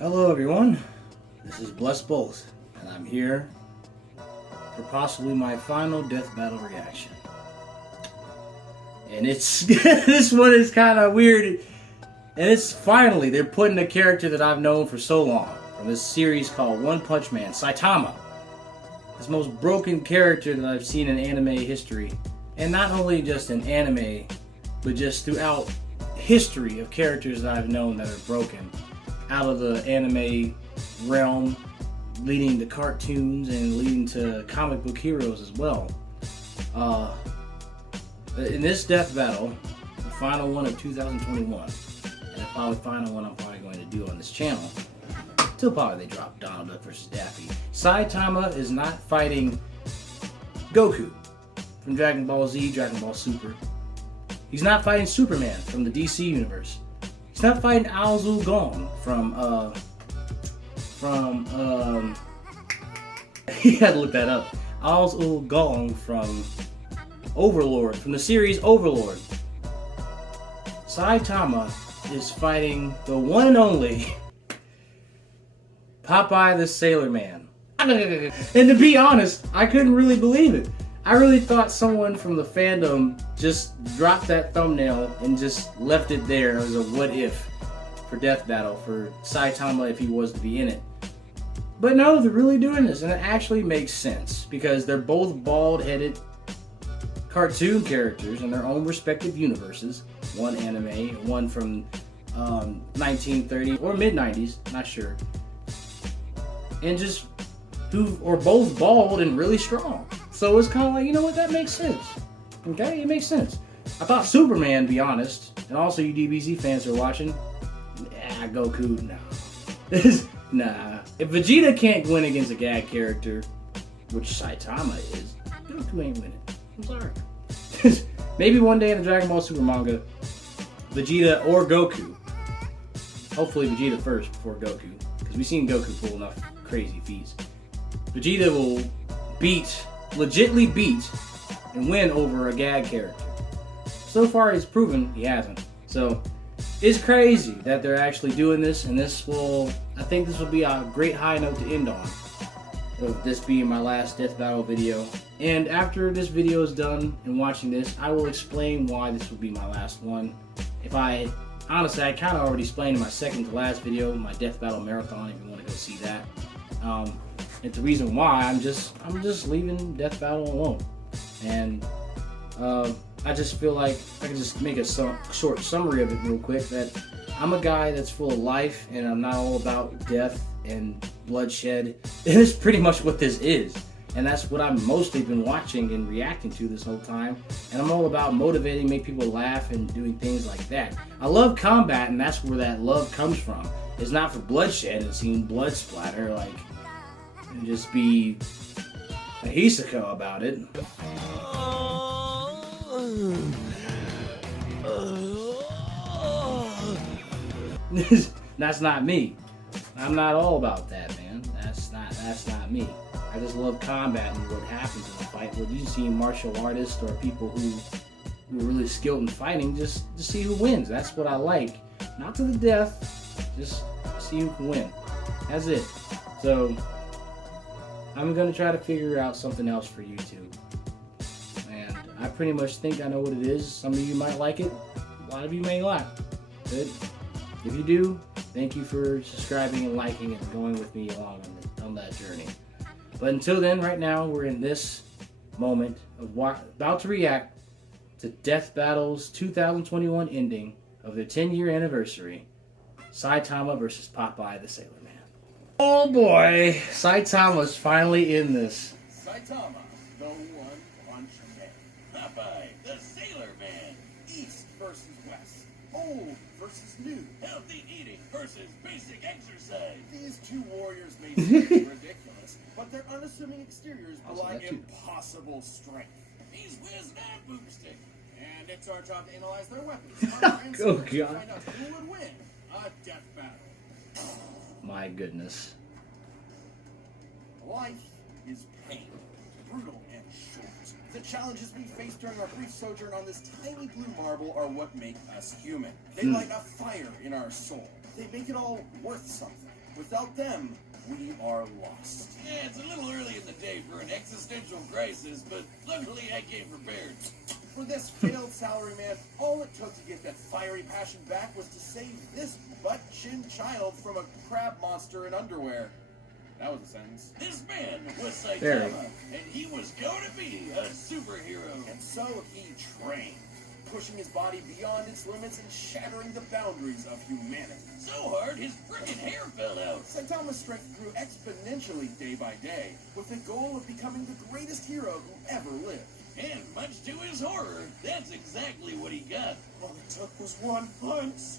Hello everyone, this is Blessed Bolt, and I'm here for possibly my final death battle reaction. And it's this one is kind of weird, and it's finally they're putting a character that I've known for so long from this series called One Punch Man, Saitama. This most broken character that I've seen in anime history, and not only just in anime, but just throughout history of characters that I've known that are broken out of the anime realm, leading to cartoons and leading to comic book heroes as well. In this death battle, the final one of 2021, and probably the final one I'm probably going to do on this channel, till probably they drop Donald Duck versus Daffy. Saitama is not fighting Goku from Dragon Ball Z, Dragon Ball Super. He's not fighting Superman from the DC universe. He's not fighting Alzul Gong from you had to look that up. Alzul Gong from Overlord, from the series Overlord. Saitama is fighting the one and only Popeye the Sailorman. And to be honest, I couldn't really believe it. I really thought someone from the fandom just dropped that thumbnail and just left it there as a what if for Death Battle for Saitama if he was to be in it. But no, they're really doing this, and it actually makes sense because they're both bald-headed cartoon characters in their own respective universes. One anime, one from 1930 or mid-90s, not sure. And just who are both bald and really strong. So it's kind of like, you know what, that makes sense. Okay, it makes sense. I thought Superman, to be honest, and also you DBZ fans are watching, Goku, nah. Nah. If Vegeta can't win against a gag character, which Saitama is, Goku ain't winning. I'm sorry. Maybe one day in the Dragon Ball Super manga, Vegeta or Goku. Hopefully Vegeta first before Goku, because we've seen Goku pull enough crazy feats. Vegeta will legitly beat and win over a gag character. So far he's proven he hasn't. So it's crazy that they're actually doing this, and I think this will be a great high note to end on, of this being my last death battle video. And after this video is done and watching this, I will explain why this will be my last one. Honestly, I kind of already explained in my second to last video, my death battle marathon, if you want to go see that. And the reason why I'm just leaving death battle alone, and I just feel like I can just make a short summary of it real quick. That I'm a guy that's full of life, and I'm not all about death and bloodshed. And it's pretty much what this is, and that's what I've mostly been watching and reacting to this whole time. And I'm all about motivating, make people laugh, and doing things like that. I love combat, and that's where that love comes from. It's not for bloodshed and seeing blood splatter, and just be a Hisako about it. That's not me. I'm not all about that, man. That's not me. I just love combat and what happens in a fight. When you see martial artists or people who are really skilled in fighting, just to see who wins. That's what I like. Not to the death, just see who can win. That's it. So I'm gonna try to figure out something else for YouTube. And I pretty much think I know what it is. Some of you might like it. A lot of you may not. But if you do, thank you for subscribing and liking and going with me along on that journey. But until then, right now, we're in this moment of about to react to Death Battle's 2021 ending of their 10-year anniversary. Saitama versus Popeye the Sailorman. Oh boy, Saitama's finally in this. Saitama, the One Punch Man. Popeye, the Sailor Man. East versus West. Old versus new. Healthy eating versus basic exercise. These two warriors may seem ridiculous, but their unassuming exteriors belie impossible strength. He's whizzed and boomstick. And it's our job to analyze their weapons. Oh, God. To find out who would win a death battle. My goodness. Life is pain, brutal and short. The challenges we face during our brief sojourn on this tiny blue marble are what make us human. They light a fire in our soul. They make it all worth something. Without them, we are lost. Yeah, it's a little early in the day for an existential crisis, but luckily I came prepared. For this failed salaryman, all it took to get that fiery passion back was to save this butt-chin child from a crab monster in underwear. That was a sentence. This man was Very. Saitama, and he was going to be a superhero. And so he trained, pushing his body beyond its limits and shattering the boundaries of humanity. So hard, his frickin' hair fell out. Saitama's strength grew exponentially day by day, with the goal of becoming the greatest hero who ever lived. And much to his horror, that's exactly what he got. All it took was one punch.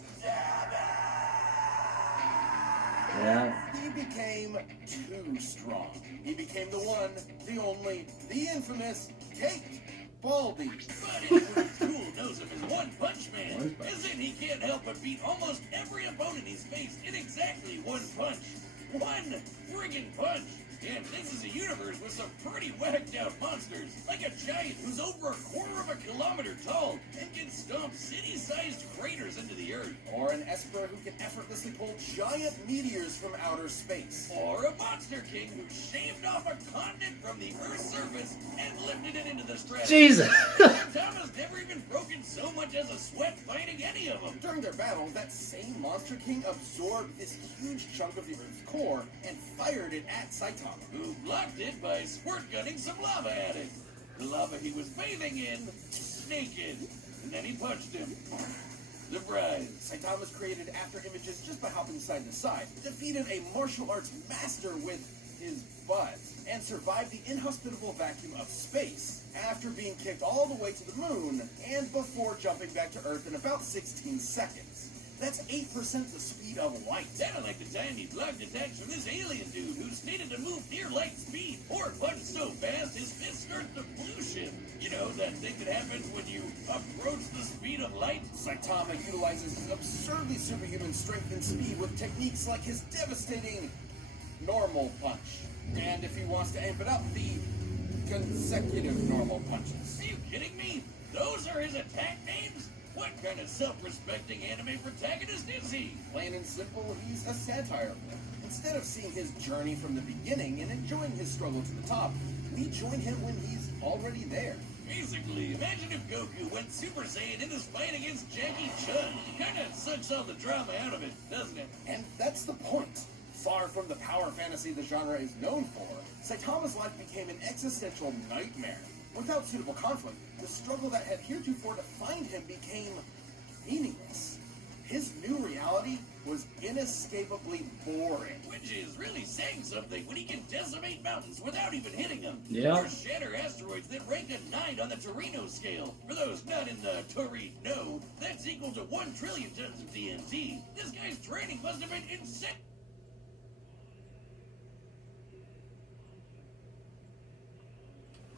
Yeah. He became too strong. He became the one, the only, the infamous Kate Baldy. But his cool knows him as One Punch Man, as in he can't help but beat almost every opponent he's faced in exactly one punch. One friggin' punch! And this is a universe with some pretty whacked out monsters, like a giant who's over 1/4 kilometer tall and can stomp city-sized craters into the earth. Or an Esper who can effortlessly pull giant meteors from outer space. Or a monster king who shaved off a continent from the Earth's surface and lifted it into the stratosphere. Jesus. Saitama's never even broken so much as a sweat fighting any of them. During their battle, that same Monster King absorbed this huge chunk of the Earth's core and fired it at Saitama. Who blocked it by squirt gunning some lava at it. The lava he was bathing in, naked. And then he punched him. Surprise. Saitama's created after images just by hopping side to side, defeated a martial arts master with his butt, and survived the inhospitable vacuum of space after being kicked all the way to the moon and before jumping back to Earth in about 16 seconds. That's 8% the speed of light. Sounded like the time he blocked attacks from this alien dude who's needed to move near light speed or punch so fast his fists start to pollution. You know, that thing that happens when you approach the speed of light? Saitama utilizes his absurdly superhuman strength and speed with techniques like his devastating normal punch. And if he wants to amp it up, the consecutive normal punches. Are you kidding me? Those are his attack names? What kind of self-respecting anime protagonist is he? Plain and simple, he's a satire. Instead of seeing his journey from the beginning and enjoying his struggle to the top, we join him when he's already there. Basically, imagine if Goku went Super Saiyan in his fight against Jackie Chun. Kinda sucks all the drama out of it, doesn't it? And that's the point. Far from the power fantasy the genre is known for, Saitama's life became an existential nightmare. Without suitable conflict, the struggle that had heretofore defined him became meaningless. His new reality was inescapably boring. Which is really saying something when he can decimate mountains without even hitting them. Yeah. Or shatter asteroids that rank a 9 on the Torino scale. For those not in the Torino, that's equal to 1 trillion tons of TNT. This guy's training must have been insane.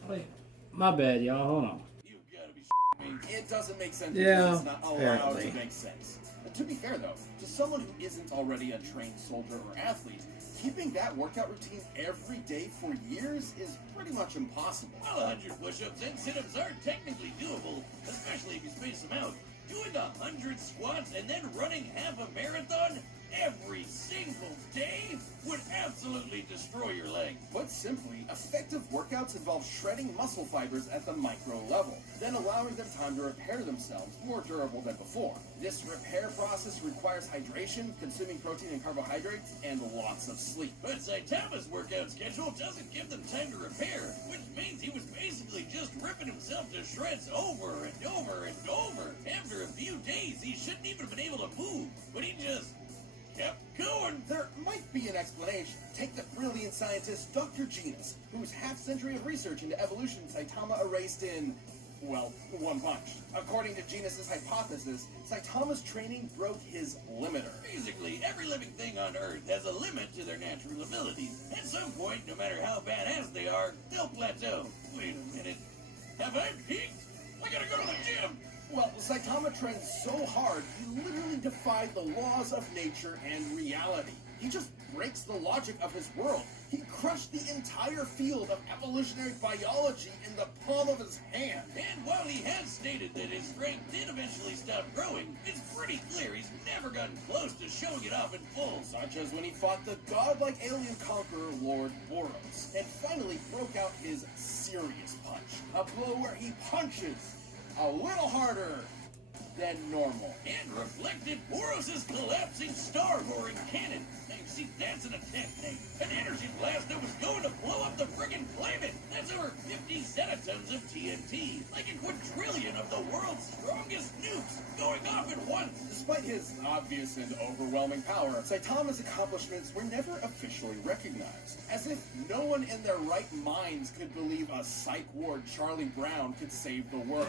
Wait, my bad, y'all. Hold on. You've gotta be me. It doesn't make sense Yeah, because it's not allowed apparently. to make sense. But to be fair though, to someone who isn't already a trained soldier or athlete, keeping that workout routine every day for years is pretty much impossible. Well, 100 push-ups and sit-ups are technically doable, especially if you space them out. Doing 100 squats and then running half a marathon every single day would absolutely destroy your legs. Put simply, effective workouts involve shredding muscle fibers at the micro level, then allowing them time to repair themselves more durable than before. This repair process requires hydration, consuming protein and carbohydrates, and lots of sleep. But Saitama's workout schedule doesn't give them time to repair, which means he was basically just ripping himself to shreds over and over and over. After a few days, he shouldn't even have been able to move, but he just kept going. There might be an explanation. Take the brilliant scientist Dr. Genus, whose half-century of research into evolution Saitama erased in, well, one punch. According to Genus's hypothesis, Saitama's training broke his limiter. Basically, every living thing on Earth has a limit to their natural abilities. At some point, no matter how badass they are, they'll plateau. Wait a minute. Have I peaked? I gotta go to the gym! Well, Saitama trained so hard, he literally defied the laws of nature and reality. He just breaks the logic of his world. He crushed the entire field of evolutionary biology in the palm of his hand. And while he has stated that his strength did eventually stop growing, it's pretty clear he's never gotten close to showing it off in full. Such as when he fought the godlike alien conqueror Lord Boros, and finally broke out his serious punch. A blow where he punches a little harder than normal. And reflected Boros' collapsing star-roaring cannon. Now, you see, that's an attack tank. An energy blast that was going to blow up the friggin' planet. That's over 50 zenitons of TNT. Like a quadrillion of the world's strongest nukes going off at once. Despite his obvious and overwhelming power, Saitama's accomplishments were never officially recognized. As if no one in their right minds could believe a psych ward Charlie Brown could save the world.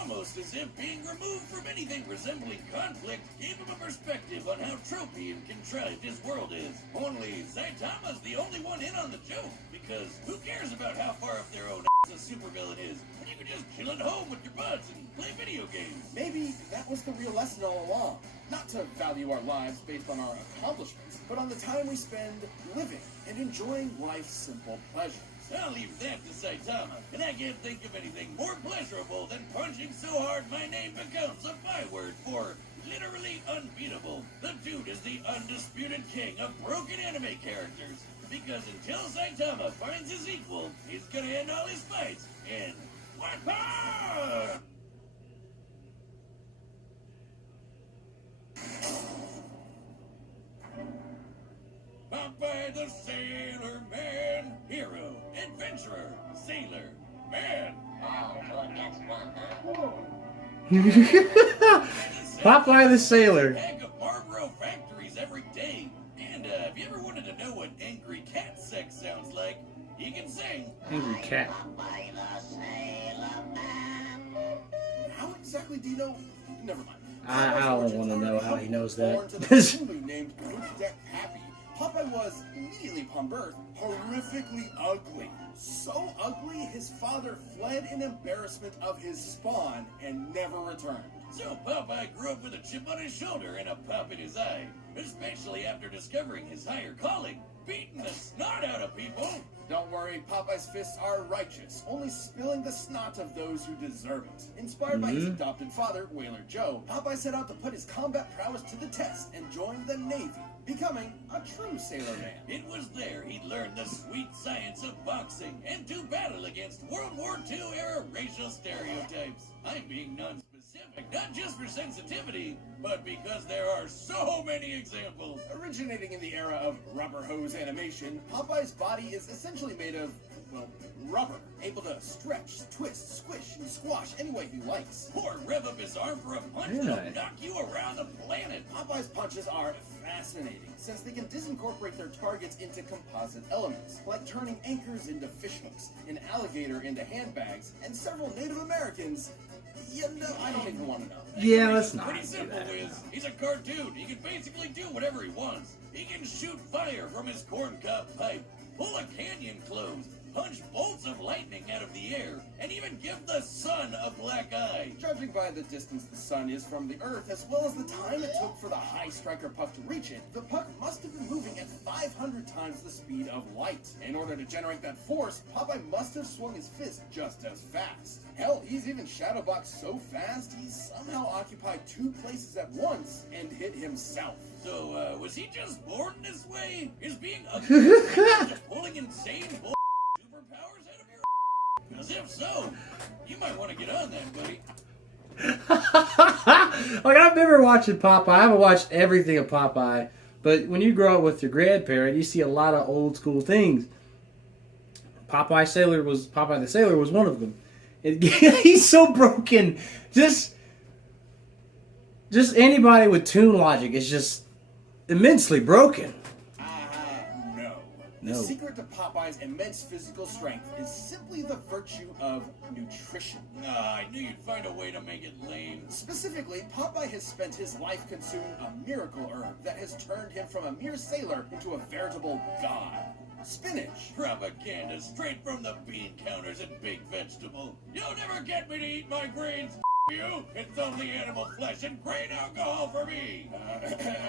Almost as if being removed from anything resembling conflict gave him a perspective on how tropey and contrived his world is. Only Saitama's the only one in on the joke, because who cares about how far up their own ass a supervillain is when you can just chill at home with your buds and play video games? Maybe that was the real lesson all along. Not to value our lives based on our accomplishments, but on the time we spend living and enjoying life's simple pleasures. I'll leave that to Saitama, and I can't think of anything more pleasurable than punching so hard my name becomes a byword for literally unbeatable. The dude is the undisputed king of broken anime characters, because until Saitama finds his equal, he's gonna end all his fights in one punch! Popeye the Sailor Man, hero, adventurer, sailor, man. Popeye the Sailor. Heck of Barbaro factories every day. And if you ever wanted to know what angry cat sex sounds like, he can sing. Angry cat. How exactly do you know? Never mind. I don't want to know how he knows that. Born to the newly named Roof Deck Pappy, Popeye was, immediately upon birth, horrifically ugly. So ugly, his father fled in embarrassment of his spawn and never returned. So Popeye grew up with a chip on his shoulder and a pop in his eye, especially after discovering his higher calling, beating the snot out of people. Don't worry, Popeye's fists are righteous, only spilling the snot of those who deserve it. Inspired by his adopted father, Whaler Joe, Popeye set out to put his combat prowess to the test and join the Navy, becoming a true sailor man. It was there he learned the sweet science of boxing and to battle against World War II era racial stereotypes. I'm being non-specific, not just for sensitivity, but because there are so many examples. Originating in the era of rubber hose animation, Popeye's body is essentially made of, well, rubber, able to stretch, twist, squish, and squash any way he likes. Or rev up his arm for a punch that'll knock you around the planet. Popeye's punches are fascinating, since they can disincorporate their targets into composite elements, like turning anchors into fish hooks, an alligator into handbags, and several Native Americans. You know, I don't even want to know. Yeah, let's not Pretty do simple, that. Wiz. He's a cartoon. He can basically do whatever he wants. He can shoot fire from his corncob pipe, pull a canyon closed, punch bolts of lightning out of the air, and even give the sun a black eye. Judging by the distance the sun is from the Earth, as well as the time it took for the high striker puck to reach it, the puck must have been moving at 500 times the speed of light. In order to generate that force, Popeye must have swung his fist just as fast. Hell, he's even shadowboxed so fast, he's somehow occupied 2 places at once and hit himself. So, was he just born this way? Is being ugly just pulling insane superpowers out of your? Because if so, you might want to get on that, buddy. Like, I remember watching Popeye. I haven't watched everything of Popeye, but when you grow up with your grandparent, you see a lot of old school things. Popeye the Sailor was one of them. He's so broken. Just anybody with toon logic is just immensely broken. No. The secret to Popeye's immense physical strength is simply the virtue of nutrition. I knew you'd find a way to make it lame. Specifically, Popeye has spent his life consuming a miracle herb that has turned him from a mere sailor into a veritable god. spinach. Propaganda straight from the bean counters at Big Vegetable. You'll never get me to eat my grains, you. It's only animal flesh and grain alcohol for me.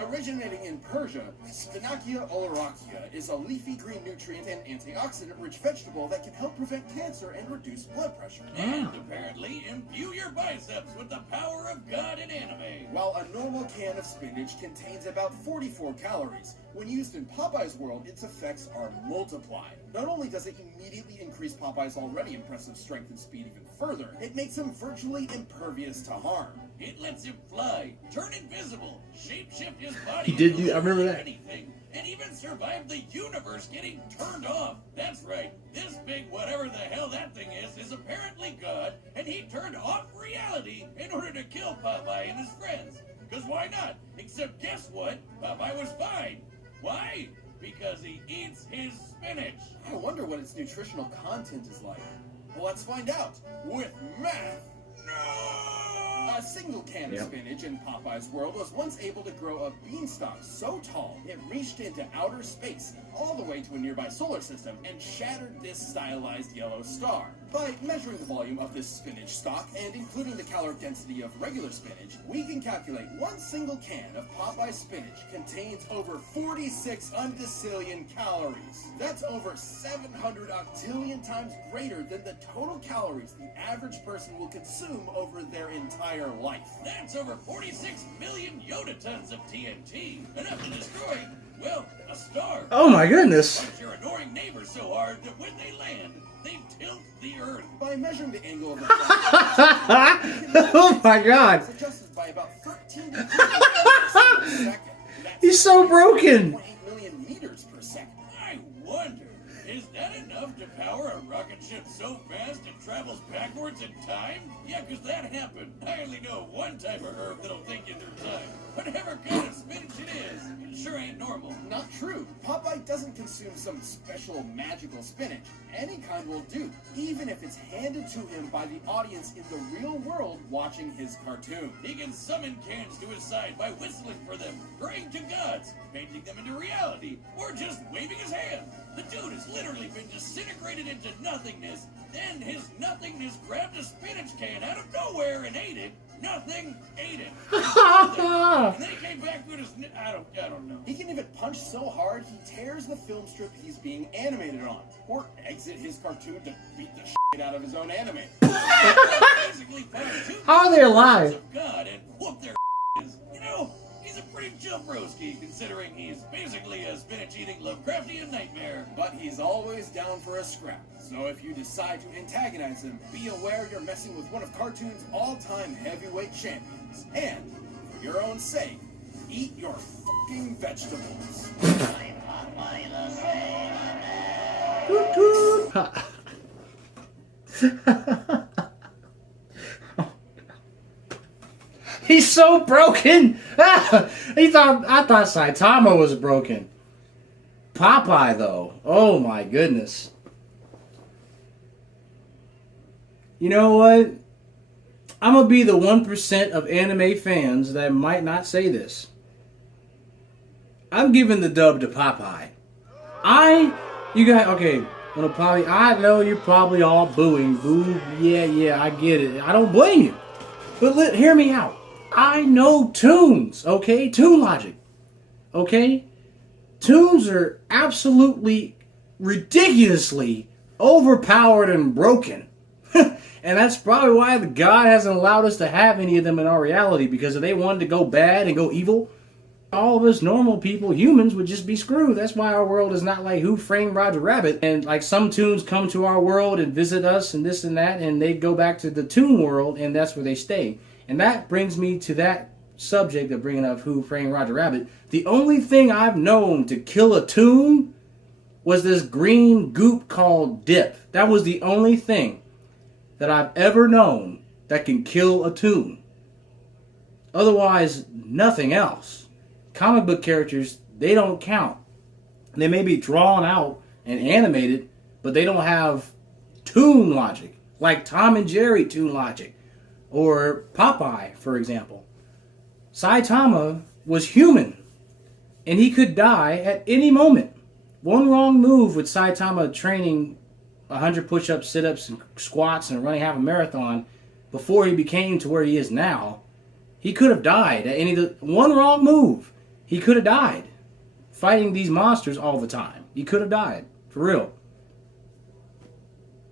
Originating in Persia, Spinacia oleracea is a leafy green nutrient and antioxidant-rich vegetable that can help prevent cancer and reduce blood pressure. And apparently imbue your biceps with the power of God in anime. While a normal can of spinach contains about 44 calories, when used in Popeye's world, its effects are multiplied. Not only does it immediately increase Popeye's already impressive strength and speed even further, it makes him virtually impervious to harm. It lets him fly, turn invisible, shapeshift his body. He did do, I remember that. Anything, and even survive the universe getting turned off. That's right, this big whatever the hell that thing is apparently God, and he turned off reality in order to kill Popeye and his friends. Because why not? Except guess what? Popeye was fine. Why? Because he eats his spinach. I wonder what its nutritional content is like. Well, let's find out with math. No! A single can of spinach in Popeye's world was once able to grow a beanstalk so tall it reached into outer space, all the way to a nearby solar system, and shattered this stylized yellow star. By measuring the volume of this spinach stalk and including the caloric density of regular spinach, we can calculate one single can of Popeye spinach contains over 46 undecillion calories. That's over 700 octillion times greater than the total calories the average person will consume over their entire life. That's over 46 million yotatons of TNT, enough to destroy, well, a star. Oh my goodness. Punch your annoying neighbor so hard that when they land, they tilt the earth. By measuring the angle of the Oh my God. it's adjusted by about 13 degrees per second. That's He's so broken. 1.8 million meters per second. I wonder, is that enough to power a rocket ship so fast it travels backwards in time? Yeah, because that happened. I only know one type of herb that'll take you through time. Whatever kind of spinach it is, it sure ain't normal. Not true. Popeye doesn't consume some special magical spinach. Any kind will do, even if it's handed to him by the audience in the real world watching his cartoon. He can summon cans to his side by whistling for them, praying to gods, painting them into reality, or just waving his hand. The dude has literally been disintegrated into nothingness. Then his nothingness grabbed a spinach can out of nowhere and ate it. Nothing ate it. And then he came back with his... I don't know. He can even punch so hard he tears the film strip he's being animated on. Or exit his cartoon to beat the shit out of his own animator. Basically How are they alive? of God and whoop their asses. You know, he's a pretty chill broski, considering he's basically a spinach-eating Lovecraftian nightmare. But he's always down for a scrap. So if you decide to antagonize him, be aware you're messing with one of cartoon's all-time heavyweight champions. And, for your own sake, eat your fucking vegetables. He's so broken. I thought Saitama was broken. Popeye though. Oh my goodness. You know what? I'm gonna be the 1% of anime fans that might not say this. I'm giving the dub to Popeye. I know you're probably all booing. Boo, yeah, I get it. I don't blame you. But hear me out. I know tunes, okay? Tune logic, okay? Tunes are absolutely ridiculously overpowered and broken. And that's probably why the God hasn't allowed us to have any of them in our reality, because if they wanted to go bad and go evil, all of us normal people, humans, would just be screwed. That's why our world is not like Who Framed Roger Rabbit. And like some tunes come to our world and visit us and this and that, and they go back to the toon world, and that's where they stay. And that brings me to that subject of bringing up Who Framed Roger Rabbit. The only thing I've known to kill a toon was this green goop called dip. That was the only thing that I've ever known that can kill a toon. Otherwise, nothing else. Comic book characters, they don't count. They may be drawn out and animated, but they don't have toon logic, like Tom and Jerry toon logic, or Popeye, for example. Saitama was human, and he could die at any moment. one wrong move with Saitama training 100 push-ups, sit-ups, and squats and running half a marathon before he became to where he is now, he could have died. One wrong move, he could have died. Fighting these monsters all the time. He could have died. For real.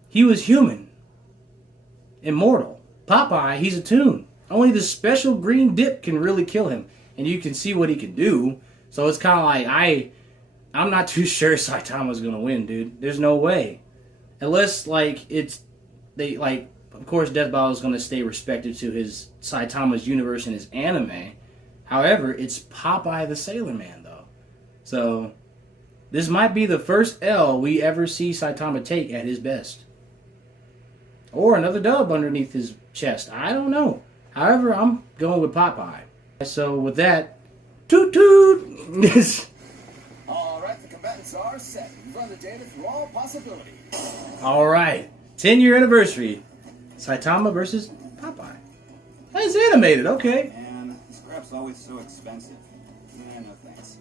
He was human. Immortal. Popeye, he's a toon. Only the special green dip can really kill him. And you can see what he can do. So it's kind of like, I'm not too sure Saitama's going to win, dude. There's no way. Unless, like, of course, Death Battle is going to stay respected to his Saitama's universe and his anime. However, it's Popeye the Sailorman, though. So, this might be the first L we ever see Saitama take at his best. Or another dub underneath his chest. I don't know. However, I'm going with Popeye. So, with that, toot toot! All right, the combatants are set. We've run the data through all possibilities. All right, 10-year anniversary. Saitama versus Popeye. That's animated, okay. Man, this crap's always so expensive. Nah, no thanks.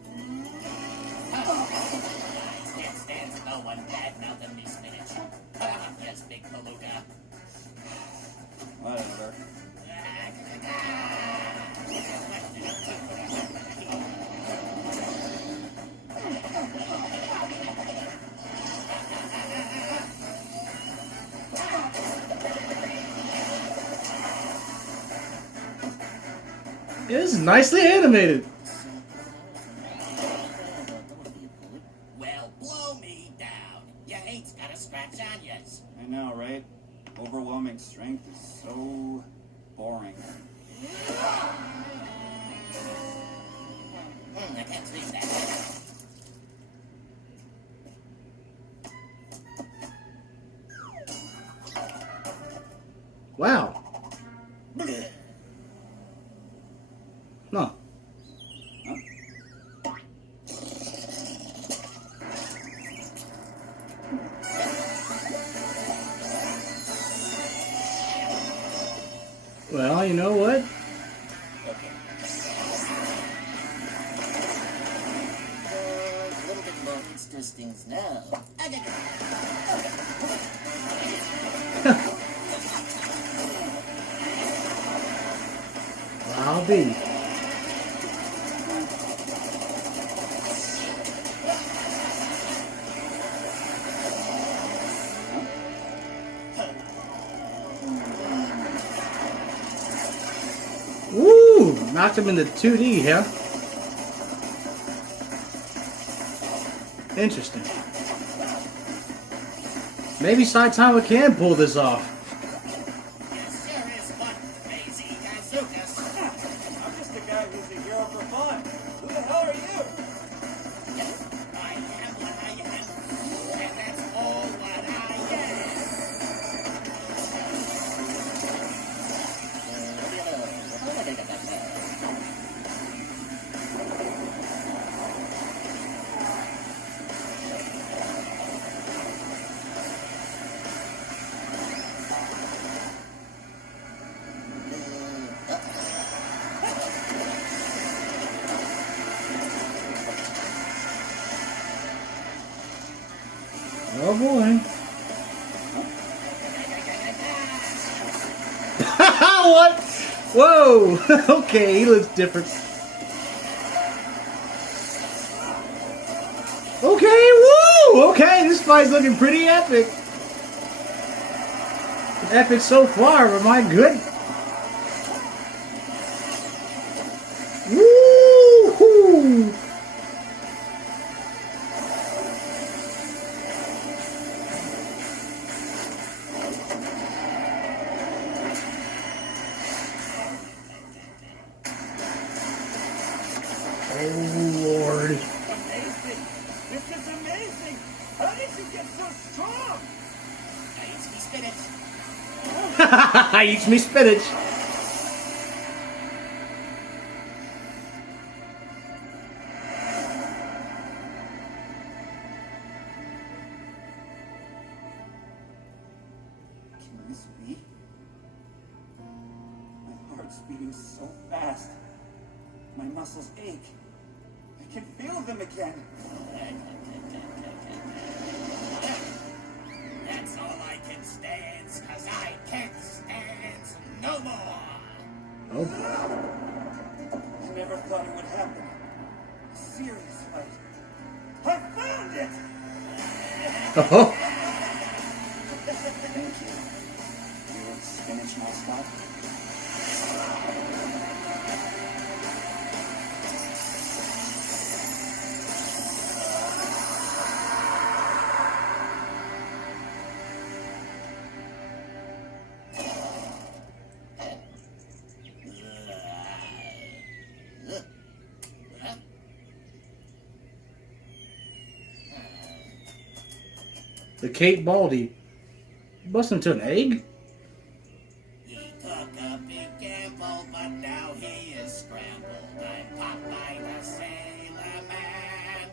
Can't stand no one bad-mouthing me spinach. Cut him up, yes, big beluga. Whatever. It is nicely animated. Well, blow me down. Your hate's got a scratch on yas. I know, right? Overwhelming strength is so boring. I can't sleep that. Wow. No. Well, you know what? Okay. A little bit more interesting now. I'll be. Woo! Knocked him into 2D, huh? Interesting. Maybe Saitama can pull this off. Yes, sure is one crazy Gazookas. I'm just a guy who's a hero for fun. Who the hell are you? I am what I am, and that's all what I Oh boy. What? Whoa! Okay, he looks different. Okay, woo! Okay, this fight's looking pretty epic. Epic so far, but my good. Woo! Oh Lord. Amazing! This is amazing! How did you get so strong? I eat me spinach. I eat me spinach. Can this be? My heart's beating so fast. My muscles ache. I can feel them again. fights, cause I can't stand no more. Oh boy. I never thought it would happen. A serious fight. I found it! Oh. Thank you. Your spinach mascot. The Cape Baldy bust into an egg? He took a big gamble, but now he is scrambled. I'm Popeye the Sailor Man.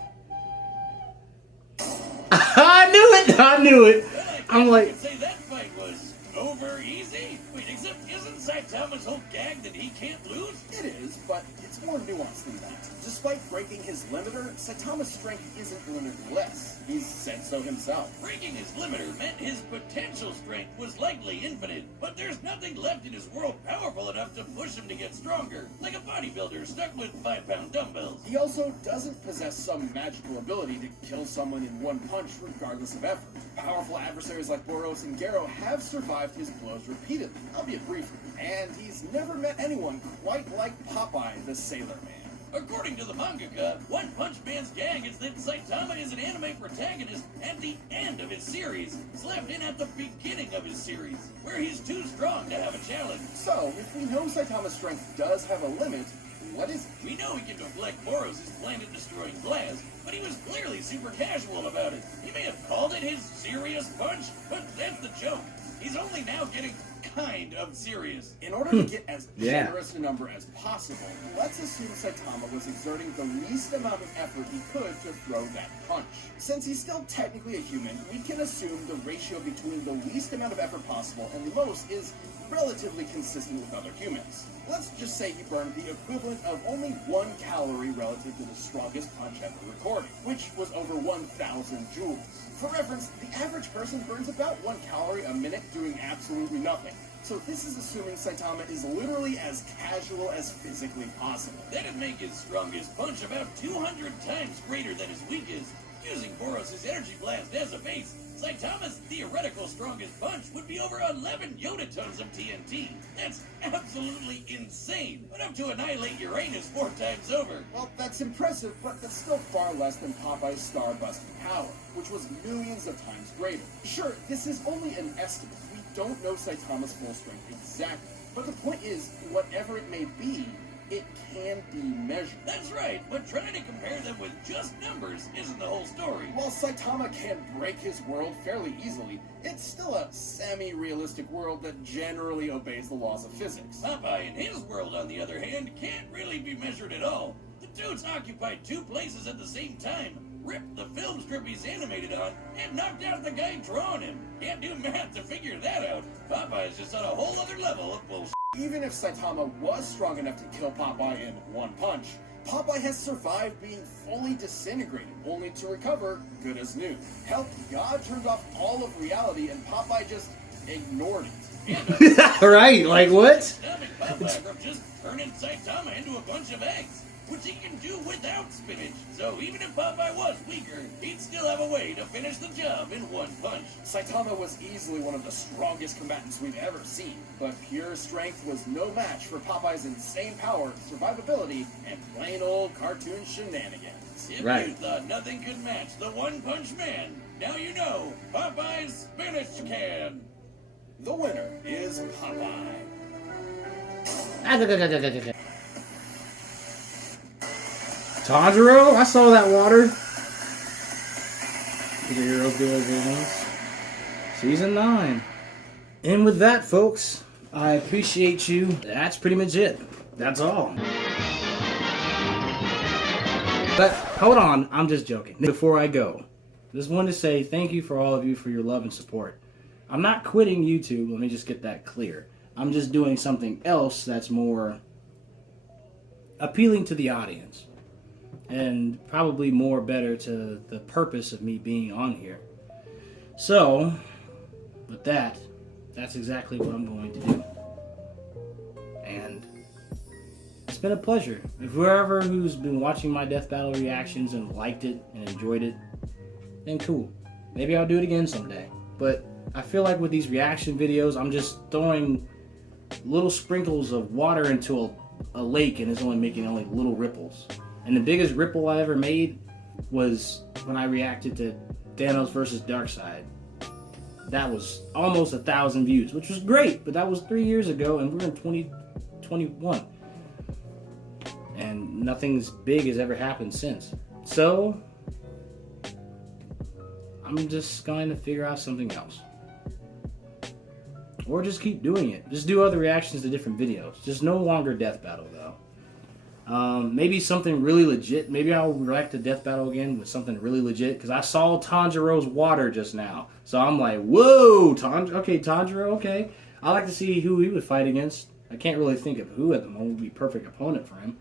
I knew it! I knew it! I'm like, You could say that fight was over easy. Wait, except isn't Saitama's whole gag that he can't lose? It is, but it's more nuanced than that. Despite breaking his limiter, Saitama's strength isn't limitless. He's said so himself. Breaking his limiter meant his potential strength was likely infinite, but there's nothing left in his world powerful enough to push him to get stronger, like a bodybuilder stuck with 5-pound dumbbells. He also doesn't possess some magical ability to kill someone in one punch regardless of effort. Powerful adversaries like Boros and Garo have survived his blows repeatedly, albeit briefly, and he's never met anyone quite like Popeye the Sailor Man. According to the mangaka, One Punch Man's gag is that Saitama is an anime protagonist at the end of his series, slapped in at the beginning of his series, where he's too strong to have a challenge. So, if we know Saitama's strength does have a limit, what is it? We know he can deflect Boros' planet-destroying blast, but he was clearly super casual about it. He may have called it his serious punch, but that's the joke. He's only now getting kind of serious. In order to get as Yeah. generous a number as possible, let's assume Saitama was exerting the least amount of effort he could to throw that punch. Since he's still technically a human, we can assume the ratio between the least amount of effort possible and the most is relatively consistent with other humans. Let's just say he burned the equivalent of only 1 calorie relative to the strongest punch ever recorded, which was over 1,000 joules. For reference, the average person burns about 1 calorie a minute doing absolutely nothing. So this is assuming Saitama is literally as casual as physically possible. That'd make his strongest punch about 200 times greater than his weakest. Using Boros' energy blast as a base, Saitama's theoretical strongest punch would be over 11 yotatons of TNT. That's absolutely insane. Enough to annihilate Uranus 4 times over. Well, that's impressive, but that's still far less than Popeye's star-busting power, which was millions of times greater. Sure, this is only an estimate. We don't know Saitama's full strength exactly. But the point is, whatever it may be, it can be measured. That's right, but trying to compare them with just numbers isn't the whole story. While Saitama can break his world fairly easily, it's still a semi-realistic world that generally obeys the laws of physics. Popeye in his world, on the other hand, can't really be measured at all. The dude's occupied 2 places at the same time, ripped the film strip he's animated on, and knocked out the guy drawing him. Can't do math to figure that out. Popeye's just on a whole other level of bullshit. Even if Saitama was strong enough to kill Popeye in 1 punch, Popeye has survived being fully disintegrated, only to recover good as new. Hell, God turned off all of reality and Popeye just ignored it. right, like what? Stopping Popeye from just turning Saitama into a bunch of eggs, which he can do without spinach. So even if Popeye was weaker, he'd still have a way to finish the job in 1 punch. Saitama was easily one of the strongest combatants we've ever seen, but pure strength was no match for Popeye's insane power, survivability, and plain old cartoon shenanigans. If Right. you thought nothing could match the One Punch Man, now you know Popeye's spinach can. The winner is Popeye. Tanjiro? I saw that water. Zero good visions. Season 9. And with that, folks, I appreciate you. That's pretty much it. That's all. But hold on, I'm just joking. Before I go, just wanted to say thank you for all of you for your love and support. I'm not quitting YouTube, let me just get that clear. I'm just doing something else that's more appealing to the audience. And probably more better to the purpose of me being on here. So, with that, that's exactly what I'm going to do. And it's been a pleasure. If whoever who's been watching my death battle reactions and liked it and enjoyed it, then cool. Maybe I'll do it again someday. But I feel like with these reaction videos, I'm just throwing little sprinkles of water into a lake, and it's only making only little ripples. And the biggest ripple I ever made was when I reacted to Thanos versus Darkseid. That was almost 1,000 views, which was great, but that was 3 years ago, and we're in 2021. And nothing as big has ever happened since. So, I'm just going to figure out something else. Or just keep doing it. Just do other reactions to different videos. Just no longer death battle, though. Maybe something really legit. Maybe I'll react to death battle again with something really legit. Because I saw Tanjiro's water just now. So I'm like, whoa, Tanjiro, okay. I like to see who he would fight against. I can't really think of who at the moment would be a perfect opponent for him.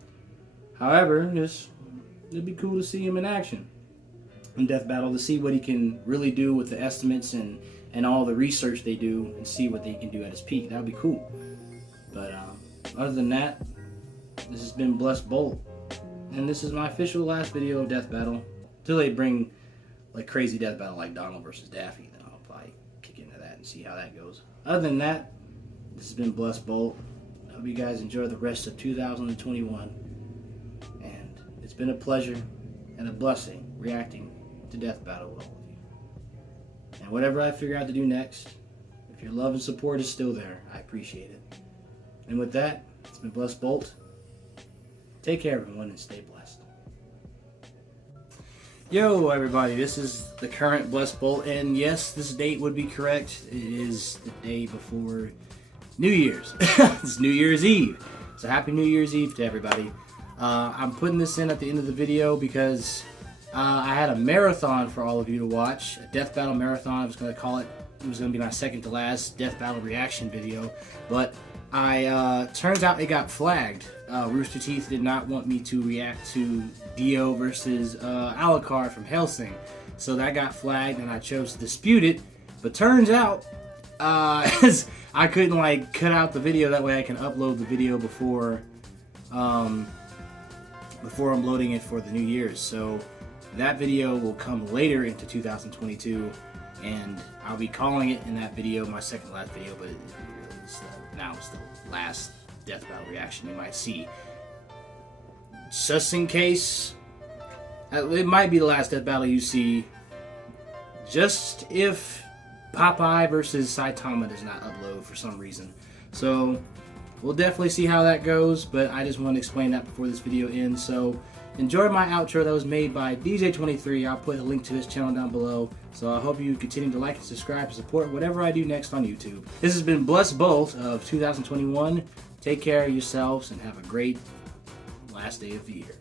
However, it'd be cool to see him in action in death battle, to see what he can really do with the estimates and all the research they do, and see what they can do at his peak. That would be cool. But other than that, this has been Blessed Bolt, and this is my official last video of death battle. Until they bring like crazy death battle like Donald versus Daffy, then I'll probably kick into that and see how that goes. Other than that, this has been Blessed Bolt. I hope you guys enjoy the rest of 2021, and it's been a pleasure and a blessing reacting to death battle with all of you. And whatever I figure out to do next, if your love and support is still there, I appreciate it. And with that, it's been Blessed Bolt. Take care, everyone, and stay blessed. Yo, everybody, this is the current Blessed Bolt, and yes, this date would be correct. It is the day before New Year's. It's New Year's Eve. So happy New Year's Eve to everybody. I'm putting this in at the end of the video because I had a marathon for all of you to watch. A death battle marathon, I was going to call it. It was going to be my second to last death battle reaction video. But turns out it got flagged. Rooster Teeth did not want me to react to Dio versus Alucard from Hellsing. So that got flagged, and I chose to dispute it. But turns out, I couldn't like cut out the video. That way I can upload the video before I'm loading it for the New Year's. So that video will come later into 2022, and I'll be calling it in that video my second to last video, but now it's the last death battle reaction you might see. Just in case, it might be the last death battle you see, just if Popeye versus Saitama does not upload for some reason. So we'll definitely see how that goes, but I just want to explain that before this video ends. So enjoy my outro that was made by DJ23. I'll put a link to his channel down below. So I hope you continue to like and subscribe and support whatever I do next on YouTube. This has been Blessed Bolt of 2021. Take care of yourselves and have a great last day of the year.